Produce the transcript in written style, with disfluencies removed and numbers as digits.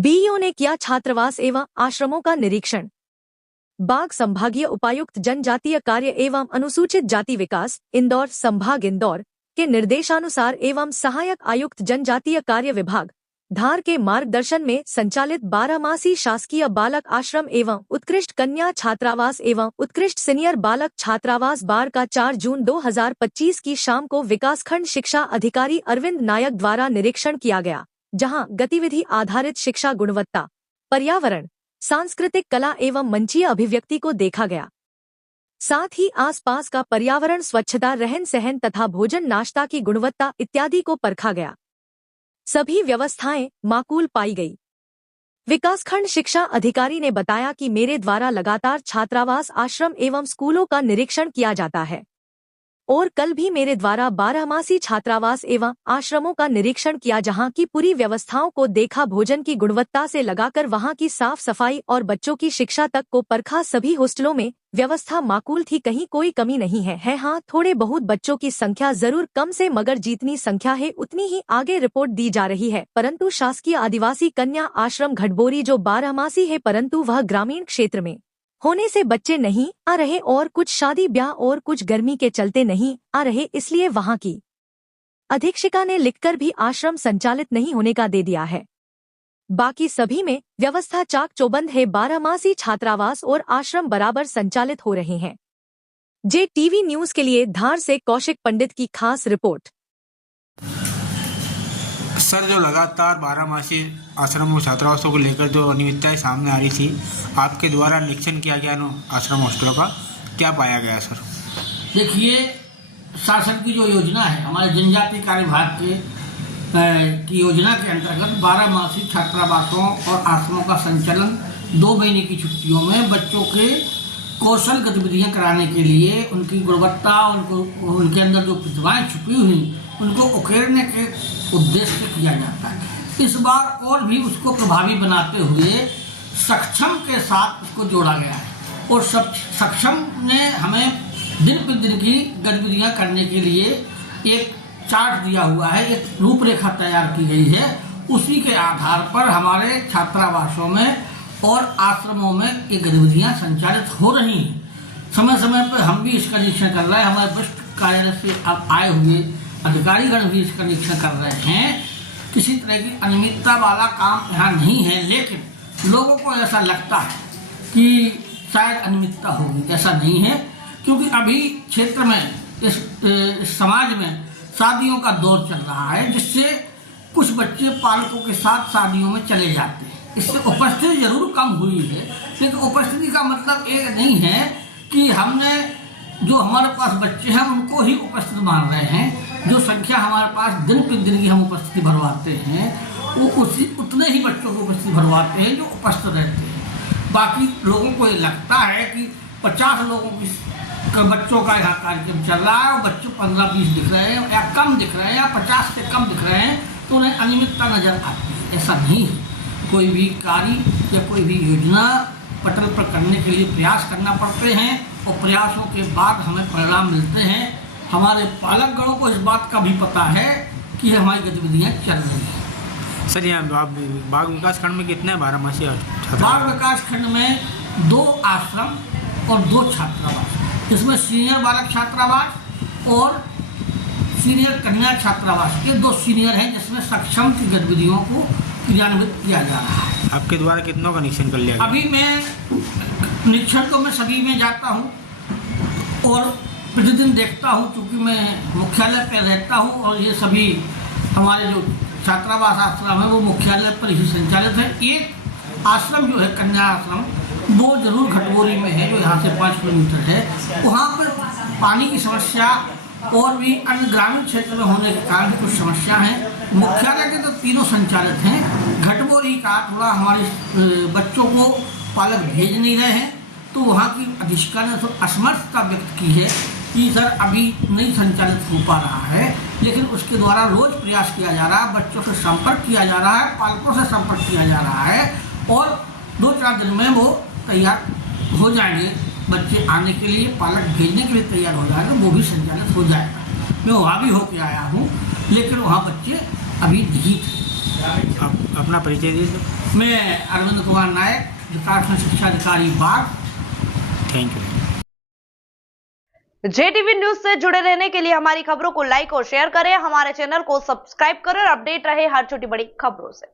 BEO ने किया छात्रावास एवं आश्रमों का निरीक्षण। बाग संभागीय उपायुक्त जनजातीय कार्य एवं अनुसूचित जाति विकास इंदौर संभाग इंदौर के निर्देशानुसार एवं सहायक आयुक्त जनजातीय कार्य विभाग धार के मार्गदर्शन में संचालित 12 शासकीय बालक आश्रम एवं उत्कृष्ट कन्या छात्रावास एवं उत्कृष्ट सीनियर बालक छात्रावास बार का 4 जून 2025 की शाम को विकासखंड शिक्षा अधिकारी अरविंद नायक द्वारा निरीक्षण किया गया, जहां गतिविधि आधारित शिक्षा गुणवत्ता, पर्यावरण, सांस्कृतिक कला एवं मंचीय अभिव्यक्ति को देखा गया। साथ ही आसपास का पर्यावरण, स्वच्छता, रहन सहन तथा भोजन नाश्ता की गुणवत्ता इत्यादि को परखा गया। सभी व्यवस्थाएं माकूल पाई गई। विकासखंड शिक्षा अधिकारी ने बताया कि मेरे द्वारा लगातार छात्रावास, आश्रम एवं स्कूलों का निरीक्षण किया जाता है और कल भी मेरे द्वारा 12 छात्रावास एवं आश्रमों का निरीक्षण किया, जहां की पूरी व्यवस्थाओं को देखा, भोजन की गुणवत्ता से लगाकर वहां की साफ सफाई और बच्चों की शिक्षा तक को परखा। सभी हॉस्टलों में व्यवस्था माकूल थी, कहीं कोई कमी नहीं है। हाँ, थोड़े बहुत बच्चों की संख्या जरूर कम से, मगर जितनी संख्या है उतनी ही आगे रिपोर्ट दी जा रही है। परंतु शासकीय आदिवासी कन्या आश्रम घटबोरी जो 12 है, परंतु वह ग्रामीण क्षेत्र में होने से बच्चे नहीं आ रहे और कुछ शादी ब्याह और कुछ गर्मी के चलते नहीं आ रहे, इसलिए वहां की अधीक्षिका ने लिखकर भी आश्रम संचालित नहीं होने का दे दिया है। बाकी सभी में व्यवस्था चाक चौबंद है। 12 छात्रावास और आश्रम बराबर संचालित हो रहे हैं। JTV न्यूज के लिए धार से कौशिक पंडित की खास रिपोर्ट। सर, जो लगातार 12 आश्रम और छात्रावासों को लेकर जो अनियमितताएं सामने आ रही थी, आपके द्वारा निरीक्षण किया गया आश्रम हॉस्टलों का, क्या पाया गया सर? देखिए, शासन की जो योजना है, हमारे जनजातीय कार्य विभाग की योजना के अंतर्गत 12 छात्रावासों और आश्रमों का संचालन 2 महीने की छुट्टियों में बच्चों के कौशल गतिविधियां कराने के लिए, उनकी गुणवत्ता, उनके अंदर जो प्रतिभाएं छुपी हुई उनको उकेरने के उद्देश्य से किया जाता है। इस बार और भी उसको प्रभावी बनाते हुए सक्षम के साथ उसको जोड़ा गया है और सक्षम ने हमें दिन प्रतिदिन की गतिविधियां करने के लिए एक चार्ट दिया हुआ है, एक रूपरेखा तैयार की गई है। उसी के आधार पर हमारे छात्रावासों में और आश्रमों में ये गतिविधियां संचालित हो रही हैं। समय समय पर हम भी इसका निरीक्षण कर रहे हैं। हमारे वरिष्ठ कार्यालय से अब आए हुए अधिकारीगण भी इसका निरीक्षण कर रहे हैं। किसी तरह की अनियमितता वाला काम यहाँ नहीं है, लेकिन लोगों को ऐसा लगता है कि शायद अनियमितता होगी। ऐसा नहीं है, क्योंकि अभी क्षेत्र में, इस समाज में शादियों का दौर चल रहा है, जिससे कुछ बच्चे पालकों के साथ शादियों में चले जाते हैं। इससे उपस्थिति जरूर कम हुई है, लेकिन उपस्थिति का मतलब ये नहीं है कि हमने जो हमारे पास बच्चे हैं उनको ही उपस्थित मान रहे हैं। जो संख्या हमारे पास दिन प्रतिदिन की हम उपस्थिति भरवाते हैं, वो उतने ही बच्चों को उपस्थिति भरवाते हैं जो उपस्थित रहते हैं। बाकी लोगों को ये लगता है कि 50 लोगों की बच्चों का यहाँ कार्यक्रम चल रहा है और बच्चे 15-20 दिख रहे हैं या कम दिख रहे हैं या 50 से कम दिख रहे हैं, तो उन्हें अनियमितता नजर आती है। ऐसा नहीं है। कोई भी कार्य या कोई भी योजना पटल पर करने के लिए प्रयास करना पड़ते हैं और प्रयासों के बाद हमें परिणाम मिलते हैं। हमारे पालकगणों को इस बात का भी पता है कि हमारी गतिविधियाँ चल रही हैं। सर, यहाँ बाग विकास खंड में कितने 12 बाग विकास खंड में 2 आश्रम और 2 छात्रावास, इसमें सीनियर बालक छात्रावास और सीनियर कन्या छात्रावास, ये 2 सीनियर हैं जिसमें सक्षम की गतिविधियों को क्रियान्वित किया जा रहा है। आपके द्वारा कितनों का निरीक्षण कर लिया? अभी मैं निरीक्षण तो मैं सभी में जाता हूँ और प्रतिदिन देखता हूँ, क्योंकि मैं मुख्यालय पर रहता हूँ और ये सभी हमारे जो छात्रावास आश्रम है वो मुख्यालय पर ही संचालित है। एक आश्रम जो है कन्या आश्रम, वो जरूर घटबोरी में है, जो यहाँ से 5 किलोमीटर है। वहाँ पर पानी की समस्या और भी अन्य ग्रामीण क्षेत्र में होने के कारण कुछ समस्या है। मुख्यालय के तो तीनों संचालित हैं। घटबोरी का थोड़ा हमारे बच्चों को पालक भेज नहीं रहे हैं, तो वहाँ की अधीक्षिका ने तो असमर्थता व्यक्त की है कि सर अभी नहीं संचालित हो पा रहा है, लेकिन उसके द्वारा रोज प्रयास किया जा रहा है, बच्चों से संपर्क किया जा रहा है, पालकों से संपर्क किया जा रहा है और 2-4 दिन में वो तैयार हो जाएंगे। बच्चे आने के लिए, पालक भेजने के लिए तैयार हो जाएगा, वो भी संचालित हो जाएगा। मैं वहाँ भी होके आया हूँ, लेकिन वहाँ बच्चे अभी नहीं थे। अपना परिचय दीजिए। मैं अरविंद कुमार नायक, विकास शिक्षा अधिकारी बाग। Thank you. JTV न्यूज से जुड़े रहने के लिए हमारी खबरों को लाइक और शेयर करें, हमारे चैनल को सब्सक्राइब करें और अपडेट रहे हर छोटी बड़ी खबरों से।